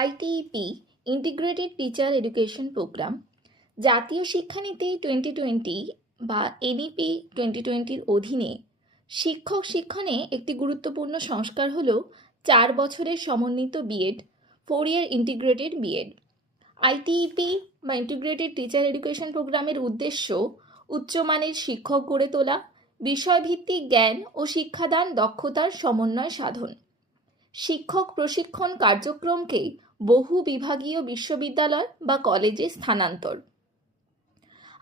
ITEP integrated teacher education programme জাতীয় শিক্ষানীতি 2020 বা এনইপি 2020-র অধীনে শিক্ষক শিক্ষণে একটি গুরুত্বপূর্ণ সংস্কার হল 4 বছরের সমন্বিত B Ed 4-year integrated B Ed. ITEP বা ইন্টিগ্রেটেড টিচার এডুকেশন প্রোগ্রামের উদ্দেশ্য উচ্চমানের শিক্ষক গড়ে তোলা, বিষয়ভিত্তিক জ্ঞান ও শিক্ষাদান দক্ষতার সমন্বয় সাধন। শিক্ষক প্রশিক্ষণ কার্যক্রমকে বহু বিভাগীয় বিশ্ববিদ্যালয় বা কলেজে স্থানান্তর।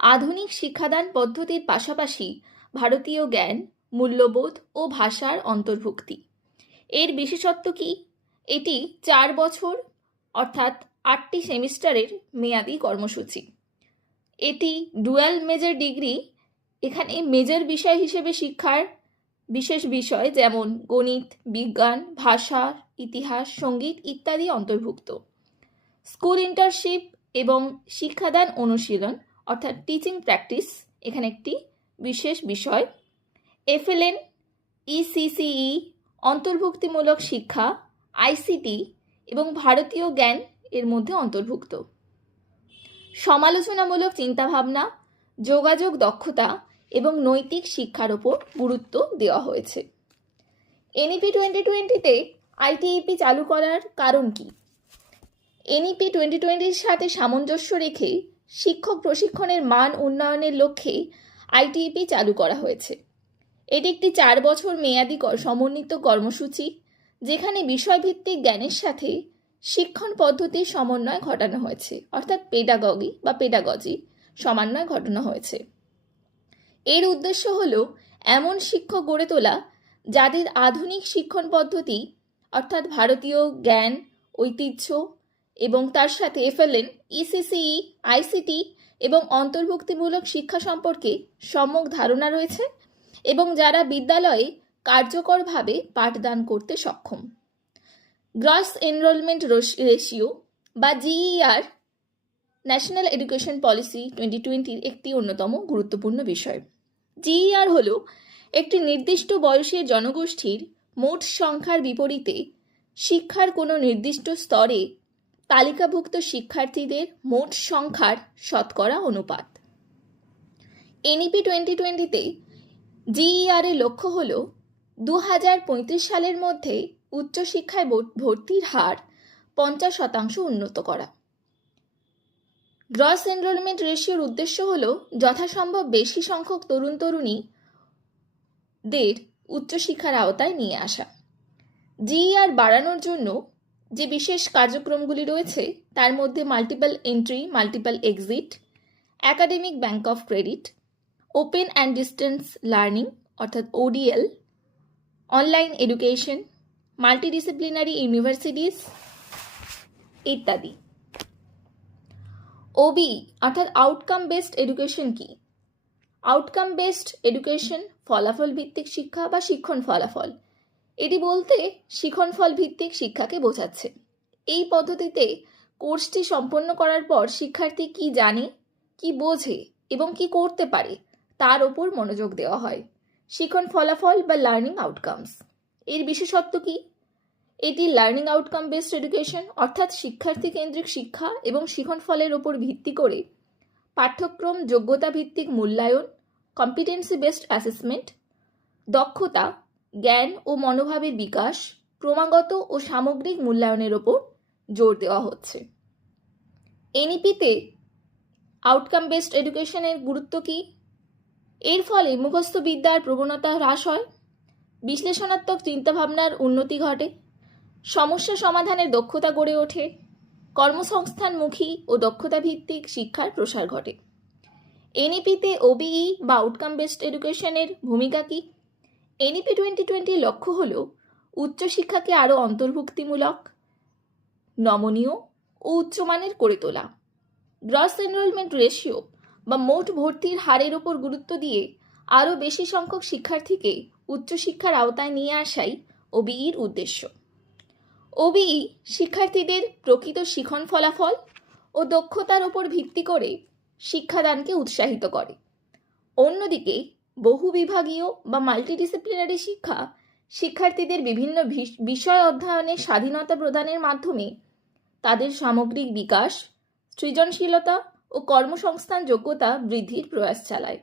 আধুনিক শিক্ষাদান পদ্ধতির পাশাপাশি ভারতীয় জ্ঞান, মূল্যবোধ ও ভাষার অন্তর্ভুক্তি। এর বিশেষত্ব কি? এটি 4 বছর অর্থাৎ 8টি সেমিস্টারের মেয়াদী কর্মসূচি। এটি ডুয়াল মেজর ডিগ্রি। এখানে মেজর বিষয় হিসেবে শিক্ষার বিশেষ বিষয় যেমন গণিত, বিজ্ঞান, ভাষা, ইতিহাস, সঙ্গীত ইত্যাদি অন্তর্ভুক্ত। স্কুল ইন্টার্নশিপ এবং শিক্ষাদান অনুশীলন অর্থাৎ টিচিং প্র্যাকটিস এখানে একটি বিশেষ বিষয়। এফএলএন, ইসিসিই, অন্তর্ভুক্তিমূলক শিক্ষা, আইসিটি এবং ভারতীয় জ্ঞান এর মধ্যে অন্তর্ভুক্ত। সমালোচনামূলক চিন্তাভাবনা, যোগাযোগ দক্ষতা এবং নৈতিক শিক্ষার ওপর গুরুত্ব দেওয়া হয়েছে। এনইপি 2020-তে আইটিইপি চালু করার কারণ কি? এনইপি 2020-র সাথে সামঞ্জস্য রেখে শিক্ষক প্রশিক্ষণের মান উন্নয়নের লক্ষ্যে আইটিইপি চালু করা হয়েছে। এটি একটি 4 বছর মেয়াদী সমন্বিত কর্মসূচি, যেখানে বিষয়ভিত্তিক জ্ঞানের সাথে শিক্ষণ পদ্ধতির সমন্বয় ঘটানো হয়েছে অর্থাৎ পেডাগজি সমন্বয় ঘটানো হয়েছে। এর উদ্দেশ্য হল এমন শিক্ষক গড়ে তোলা যাদের আধুনিক শিক্ষণ পদ্ধতি অর্থাৎ ভারতীয় জ্ঞান, ঐতিহ্য এবং তার সাথে এফএলএন, ইসিসিই, আইসিটি এবং অন্তর্ভুক্তিমূলক শিক্ষা সম্পর্কে সম্যক ধারণা রয়েছে এবং যারা বিদ্যালয়ে কার্যকরভাবে পাঠদান করতে সক্ষম। গ্রস এনরোলমেন্ট রেশিও বা জিইআর ন্যাশনাল এডুকেশন পলিসি 2020-র একটি অন্যতম গুরুত্বপূর্ণ বিষয়। জিইআর হল একটি নির্দিষ্ট বয়সের জনগোষ্ঠীর মোট সংখ্যার বিপরীতে শিক্ষার কোনো নির্দিষ্ট স্তরে তালিকাভুক্ত শিক্ষার্থীদের মোট সংখ্যার শতকরা অনুপাত। এনইপি 2020-তে জিইআর এর লক্ষ্য হল 2035 সালের মধ্যে উচ্চশিক্ষায় ভর্তির হার 50% উন্নত করা। গ্রস এনরোলমেন্ট রেশিওর উদ্দেশ্য হল যথাসম্ভব বেশি সংখ্যক তরুণ তরুণীদের উচ্চশিক্ষার আওতায় নিয়ে আসা। জিইআর বাড়ানোর জন্য যে বিশেষ কার্যক্রমগুলি রয়েছে তার মধ্যে multiple entry, multiple exit, academic bank of credit, open and distance learning অর্থাৎ ODL, online education, multidisciplinary universities ইত্যাদি। ওবি অর্থাৎ আউটকাম বেসড এডুকেশন কি? আউটকাম বেসড এডুকেশন ফলাফল ভিত্তিক শিক্ষা বা শিক্ষণ ফলাফল। এটি বলতে শিক্ষণফল ভিত্তিক শিক্ষাকে বোঝাচ্ছে। এই পদ্ধতিতে কোর্সটি সম্পন্ন করার পর শিক্ষার্থী কি জানে, কি বোঝে এবং কি করতে পারে তার ওপর মনোযোগ দেওয়া হয়। শিক্ষণ ফলাফল বা লার্নিং আউটকামস। এর বিশেষত্ব কি? এটি লার্নিং আউটকাম বেসড এডুকেশন অর্থাৎ শিক্ষার্থী কেন্দ্রিক শিক্ষা এবং শিক্ষণফলের ওপর ভিত্তি করে পাঠ্যক্রম যোগ্যতা ভিত্তিক মূল্যায়ন, কম্পিটেন্সি বেসড অ্যাসেসমেন্ট, দক্ষতা, জ্ঞান ও মনোভাবের বিকাশ, ক্রমাগত ও সামগ্রিক মূল্যায়নের ওপর জোর দেওয়া হচ্ছে। এনইপিতে আউটকাম বেসড এডুকেশনের গুরুত্ব কি? এর ফলে মুখস্থ বিদ্যার প্রবণতা হ্রাস হয়, বিশ্লেষণাত্মক চিন্তাভাবনার উন্নতি ঘটে, সমস্যা সমাধানের দক্ষতা গড়ে ওঠে, কর্মসংস্থানমুখী ও দক্ষতা ভিত্তিক শিক্ষার প্রসার ঘটে। এনইপিতে ওবিই বা আউটকাম বেসড এডুকেশনের ভূমিকা কি? এনইপি 2020 লক্ষ্য হল উচ্চশিক্ষাকে আরও অন্তর্ভুক্তিমূলক, নমনীয় ও উচ্চমানের করে তোলা। গ্রস এনরোলমেন্ট রেশিও বা মোট ভর্তির হারের ওপর গুরুত্ব দিয়ে আরও বেশি সংখ্যক শিক্ষার্থীকে উচ্চশিক্ষার আওতায় নিয়ে আসাই ওবিইর উদ্দেশ্য। ওবিই শিক্ষার্থীদের প্রকৃত শিক্ষণ ফলাফল ও দক্ষতার ওপর ভিত্তি করে শিক্ষাদানকে উৎসাহিত করে। অন্যদিকে বহুবিভাগীয় বা মাল্টিডিসিপ্লিনারি শিক্ষা শিক্ষার্থীদের বিভিন্ন বিষয় অধ্যয়নের স্বাধীনতা প্রদানের মাধ্যমে তাদের সামগ্রিক বিকাশ, সৃজনশীলতা ও কর্মসংস্থান যোগ্যতা বৃদ্ধির প্রয়াস চালায়।